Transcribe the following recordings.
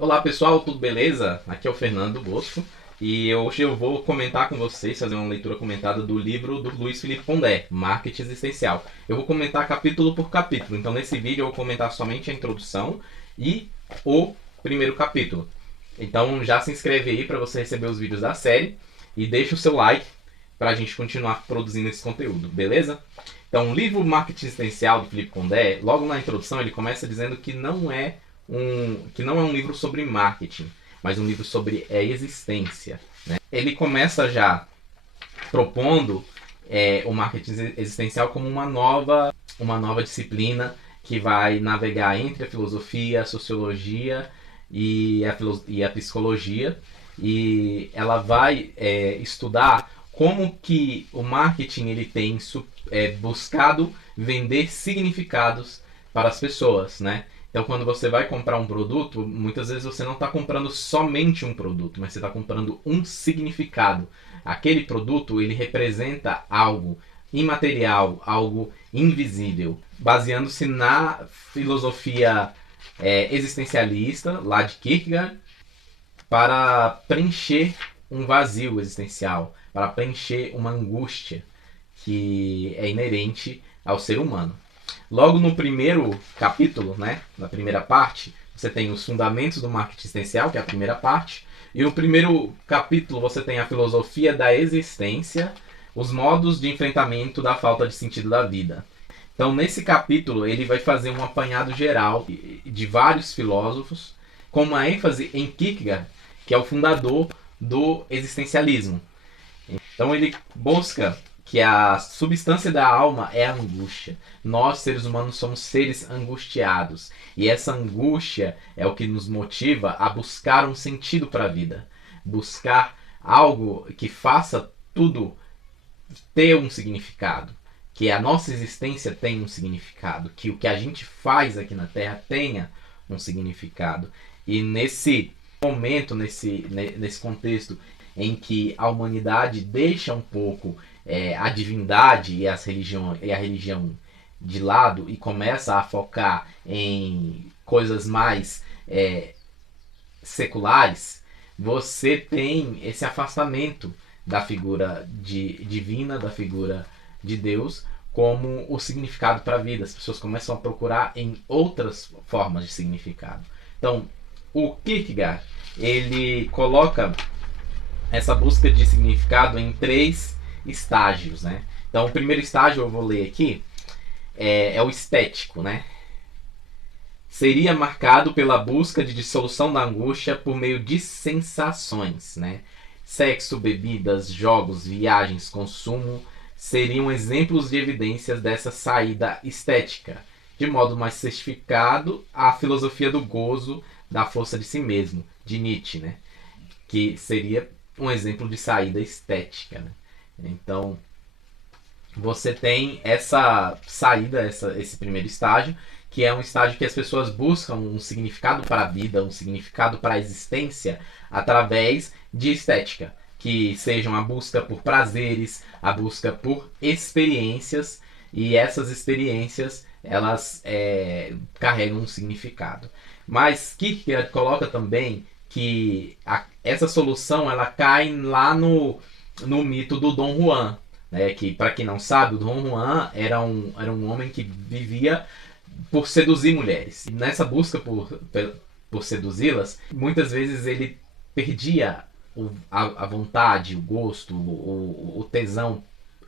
Olá pessoal, tudo beleza? Aqui é o Fernando Bosco e hoje eu vou comentar com vocês, fazer uma leitura comentada do livro do Luiz Felipe Pondé, Marketing Existencial. Eu vou comentar capítulo por capítulo, então nesse vídeo eu vou comentar somente a introdução e o primeiro capítulo. Então já se inscreve aí para você receber os vídeos da série e deixa o seu like para a gente continuar produzindo esse conteúdo, beleza? Então o livro Marketing Existencial do Felipe Pondé, logo na introdução ele começa dizendo que não é um livro sobre marketing, mas um livro sobre existência, né? Ele começa já propondo o marketing existencial como uma nova disciplina que vai navegar entre a filosofia, a sociologia e a psicologia, e ela vai estudar como que o marketing ele tem buscado vender significados para as pessoas, né? Então, quando você vai comprar um produto, muitas vezes você não está comprando somente um produto, mas você está comprando um significado. Aquele produto ele representa algo imaterial, algo invisível, baseando-se na filosofia existencialista lá de Kierkegaard, para preencher um vazio existencial, para preencher uma angústia que é inerente ao ser humano. Logo no primeiro capítulo, né, na primeira parte, você tem os fundamentos do marketing existencial, que é a primeira parte, e no primeiro capítulo você tem a filosofia da existência, os modos de enfrentamento da falta de sentido da vida. Então, nesse capítulo, ele vai fazer um apanhado geral de vários filósofos, com uma ênfase em Kierkegaard, que é o fundador do existencialismo. Então, ele busca que a substância da alma é a angústia. Nós, seres humanos, somos seres angustiados. E essa angústia é o que nos motiva a buscar um sentido para a vida. Buscar algo que faça tudo ter um significado. Que a nossa existência tenha um significado. Que o que a gente faz aqui na Terra tenha um significado. E nesse momento, nesse contexto em que a humanidade deixa um pouco a divindade e a religião de lado e começa a focar em coisas mais seculares, você tem esse afastamento da figura divina, da figura de Deus, como o significado para a vida. As pessoas começam a procurar em outras formas de significado. Então, o Kierkegaard, ele coloca essa busca de significado em 3 estágios, né? Então, o primeiro estágio, eu vou ler aqui, é o estético, né? Seria marcado pela busca de dissolução da angústia por meio de sensações, né? Sexo, bebidas, jogos, viagens, consumo seriam exemplos de evidências dessa saída estética. De modo mais certificado, a filosofia do gozo, da força de si mesmo, de Nietzsche, né? Que seria um exemplo de saída estética, né? Então, você tem essa saída, esse primeiro estágio, que é um estágio que as pessoas buscam um significado para a vida, um significado para a existência, através de estética, que sejam a busca por prazeres, a busca por experiências, e essas experiências elas carregam um significado. Mas Kierkegaard coloca também que essa solução ela cai lá no mito do Dom Juan, né? Que, para quem não sabe, o Dom Juan era um homem que vivia por seduzir mulheres. E nessa busca por seduzi-las, muitas vezes ele perdia a vontade, o gosto, o tesão,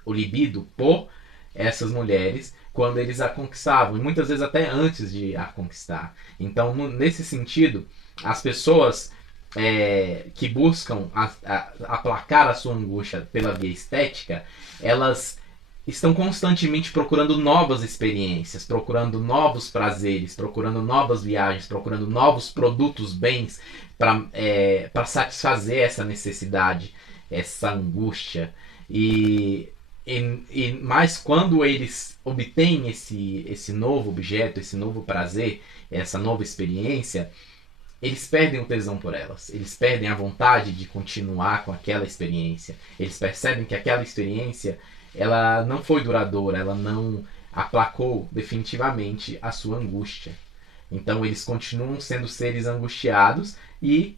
o libido por essas mulheres quando eles a conquistavam, e muitas vezes até antes de a conquistar. Então, nesse sentido, as pessoas que buscam aplacar a sua angústia pela via estética, elas estão constantemente procurando novas experiências, procurando novos prazeres, procurando novas viagens, procurando novos produtos, bens, para satisfazer essa necessidade, essa angústia. Mas quando eles obtêm esse novo objeto, esse novo prazer, essa nova experiência, eles perdem o tesão por elas, eles perdem a vontade de continuar com aquela experiência, eles percebem que aquela experiência ela não foi duradoura, ela não aplacou definitivamente a sua angústia. Então eles continuam sendo seres angustiados e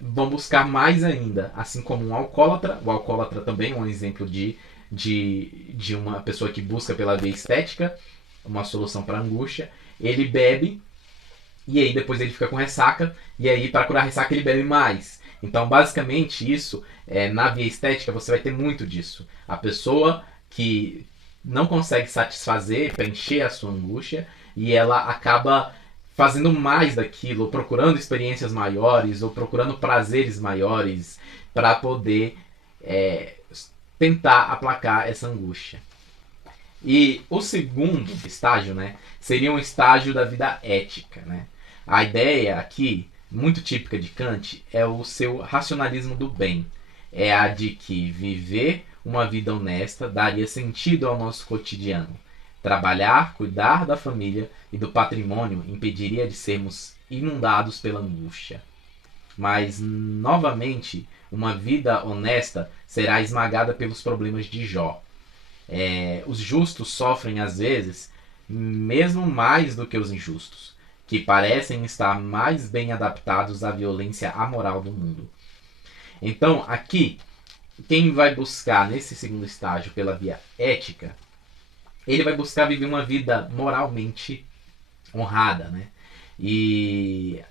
vão buscar mais ainda, assim como um alcoólatra. O alcoólatra também é um exemplo de uma pessoa que busca pela via estética uma solução para a angústia. Ele bebe e aí depois ele fica com ressaca, e aí para curar a ressaca ele bebe mais. Então basicamente isso, na via estética você vai ter muito disso. A pessoa que não consegue satisfazer, preencher a sua angústia, e ela acaba fazendo mais daquilo, ou procurando experiências maiores, ou procurando prazeres maiores para poder tentar aplacar essa angústia. E o segundo estágio, né, seria um estágio da vida ética, né? A ideia aqui, muito típica de Kant, é o seu racionalismo do bem. É a de que viver uma vida honesta daria sentido ao nosso cotidiano. Trabalhar, cuidar da família e do patrimônio impediria de sermos inundados pela angústia. Mas, novamente, uma vida honesta será esmagada pelos problemas de Jó. Os justos sofrem às vezes mesmo mais do que os injustos, que parecem estar mais bem adaptados à violência amoral do mundo. Então, aqui, quem vai buscar nesse segundo estágio pela via ética, ele vai buscar viver uma vida moralmente honrada, né? E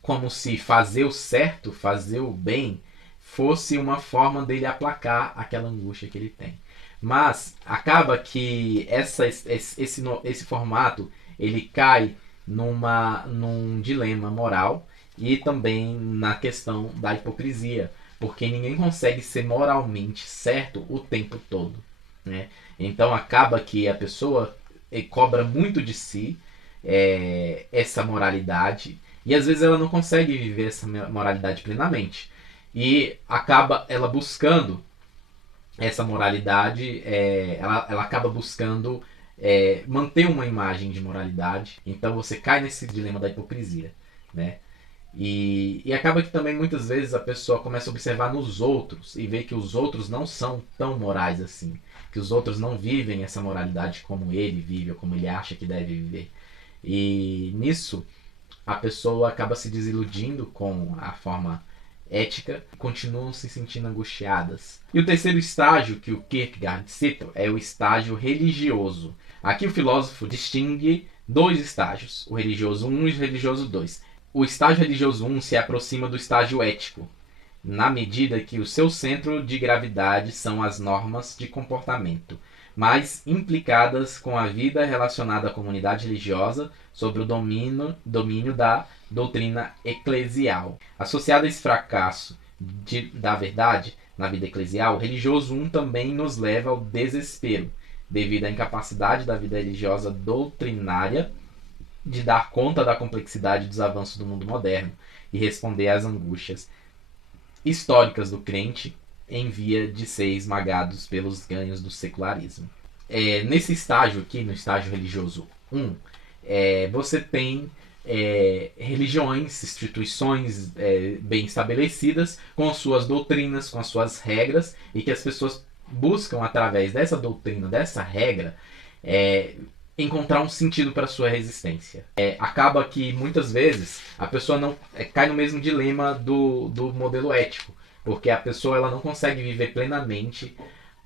como se fazer o certo, fazer o bem, fosse uma forma dele aplacar aquela angústia que ele tem. Mas acaba que esse formato ele cai num dilema moral e também na questão da hipocrisia, porque ninguém consegue ser moralmente certo o tempo todo, né? Então acaba que a pessoa cobra muito de si essa moralidade e às vezes ela não consegue viver essa moralidade plenamente e acaba ela buscando essa moralidade, ela acaba buscando manter uma imagem de moralidade. Então você cai nesse dilema da hipocrisia, né? E acaba que também muitas vezes a pessoa começa a observar nos outros e vê que os outros não são tão morais assim, que os outros não vivem essa moralidade como ele vive ou como ele acha que deve viver. E nisso a pessoa acaba se desiludindo com a forma ética, continuam se sentindo angustiadas. E o terceiro estágio que o Kierkegaard cita é o estágio religioso. Aqui o filósofo distingue dois estágios, o religioso 1 e o religioso 2. O estágio religioso 1 se aproxima do estágio ético, na medida que o seu centro de gravidade são as normas de comportamento, mas implicadas com a vida relacionada à comunidade religiosa sobre o domínio da doutrina eclesial. Associado a esse fracasso da verdade na vida eclesial, o religioso 1 também nos leva ao desespero, devido à incapacidade da vida religiosa doutrinária de dar conta da complexidade dos avanços do mundo moderno e responder às angústias históricas do crente em via de ser esmagados pelos ganhos do secularismo. Nesse estágio aqui, no estágio religioso 1, você tem religiões, instituições bem estabelecidas, com suas doutrinas, com as suas regras, e que as pessoas buscam, através dessa doutrina, dessa regra, encontrar um sentido para sua resistência. Acaba que muitas vezes a pessoa não cai no mesmo dilema do modelo ético, porque a pessoa ela não consegue viver plenamente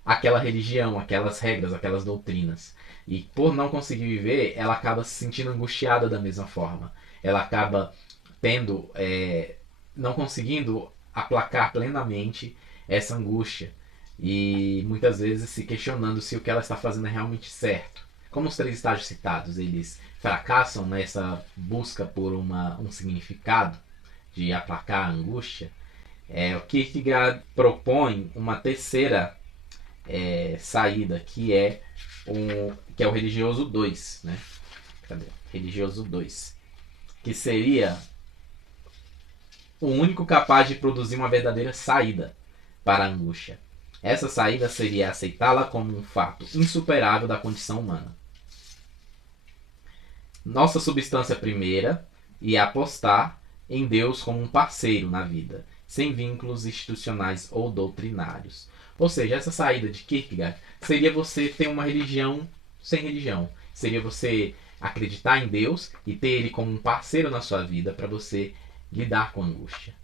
aquela religião, aquelas regras, aquelas doutrinas. E por não conseguir viver, ela acaba se sentindo angustiada da mesma forma. Ela acaba não conseguindo aplacar plenamente essa angústia e muitas vezes se questionando se o que ela está fazendo é realmente certo. Como os três estágios citados, eles fracassam nessa busca por um significado de aplacar a angústia, o Kierkegaard propõe uma terceira saída, que é o religioso 2, né? Cadê? Religioso 2, que seria o único capaz de produzir uma verdadeira saída para a angústia. Essa saída seria aceitá-la como um fato insuperável da condição humana, nossa substância primeira, e apostar em Deus como um parceiro na vida, sem vínculos institucionais ou doutrinários. Ou seja, essa saída de Kierkegaard seria você ter uma religião sem religião. Seria você acreditar em Deus e ter Ele como um parceiro na sua vida para você lidar com a angústia.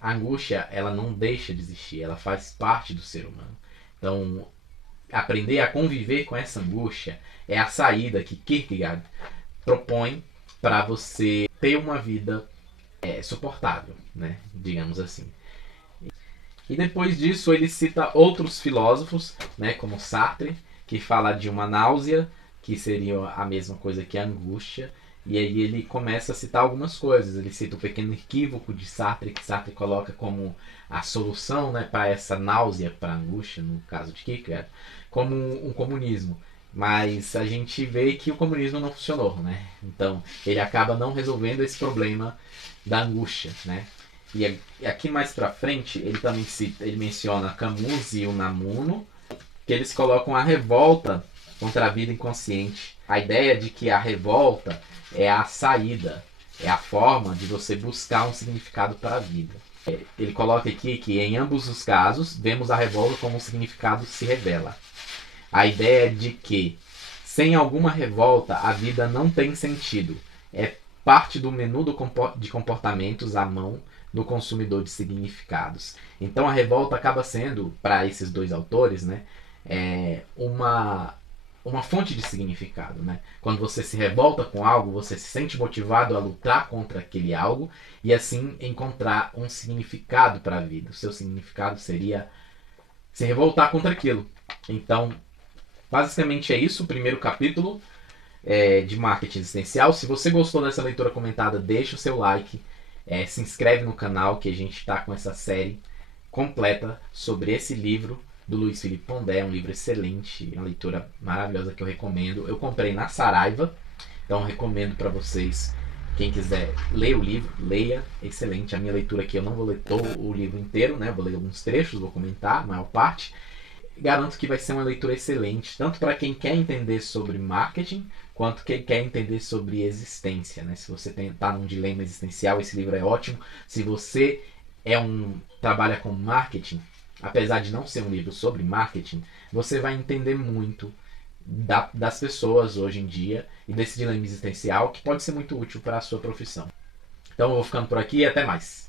A angústia, ela não deixa de existir, ela faz parte do ser humano. Então, aprender a conviver com essa angústia é a saída que Kierkegaard propõe para você ter uma vida suportável, né? Digamos assim. E depois disso ele cita outros filósofos, né, como Sartre, que fala de uma náusea, que seria a mesma coisa que a angústia. E aí ele começa a citar algumas coisas. Ele cita o pequeno equívoco de Sartre, que Sartre coloca como a solução, né, para essa náusea, para a angústia, no caso de Kierkegaard, como um comunismo. Mas a gente vê que o comunismo não funcionou, né? Então ele acaba não resolvendo esse problema da angústia, né? E aqui mais pra frente ele também cita, ele menciona Camus e Unamuno, que eles colocam a revolta contra a vida inconsciente. A ideia de que a revolta é a saída, é a forma de você buscar um significado para a vida. Ele coloca aqui que em ambos os casos vemos a revolta como um significado se revela. A ideia de que sem alguma revolta a vida não tem sentido é parte do menu de comportamentos à mão do consumidor de significados. Então a revolta acaba sendo, para esses dois autores, né, uma fonte de significado, né? Quando você se revolta com algo, você se sente motivado a lutar contra aquele algo e assim encontrar um significado para a vida. O seu significado seria se revoltar contra aquilo. Então, basicamente é isso, o primeiro capítulo de Marketing Existencial. Se você gostou dessa leitura comentada, deixa o seu like, se inscreve no canal, que a gente está com essa série completa sobre esse livro do Luiz Felipe Pondé, um livro excelente, uma leitura maravilhosa que eu recomendo. Eu comprei na Saraiva, então recomendo para vocês, quem quiser ler o livro, leia, excelente. A minha leitura aqui, eu não vou ler todo o livro inteiro, né? Vou ler alguns trechos, vou comentar a maior parte. Garanto que vai ser uma leitura excelente, tanto para quem quer entender sobre marketing, quanto quem quer entender sobre existência, né? Se você está num dilema existencial, esse livro é ótimo. Se você trabalha com marketing, apesar de não ser um livro sobre marketing, você vai entender muito das pessoas hoje em dia e desse dilema existencial que pode ser muito útil para a sua profissão. Então eu vou ficando por aqui e até mais.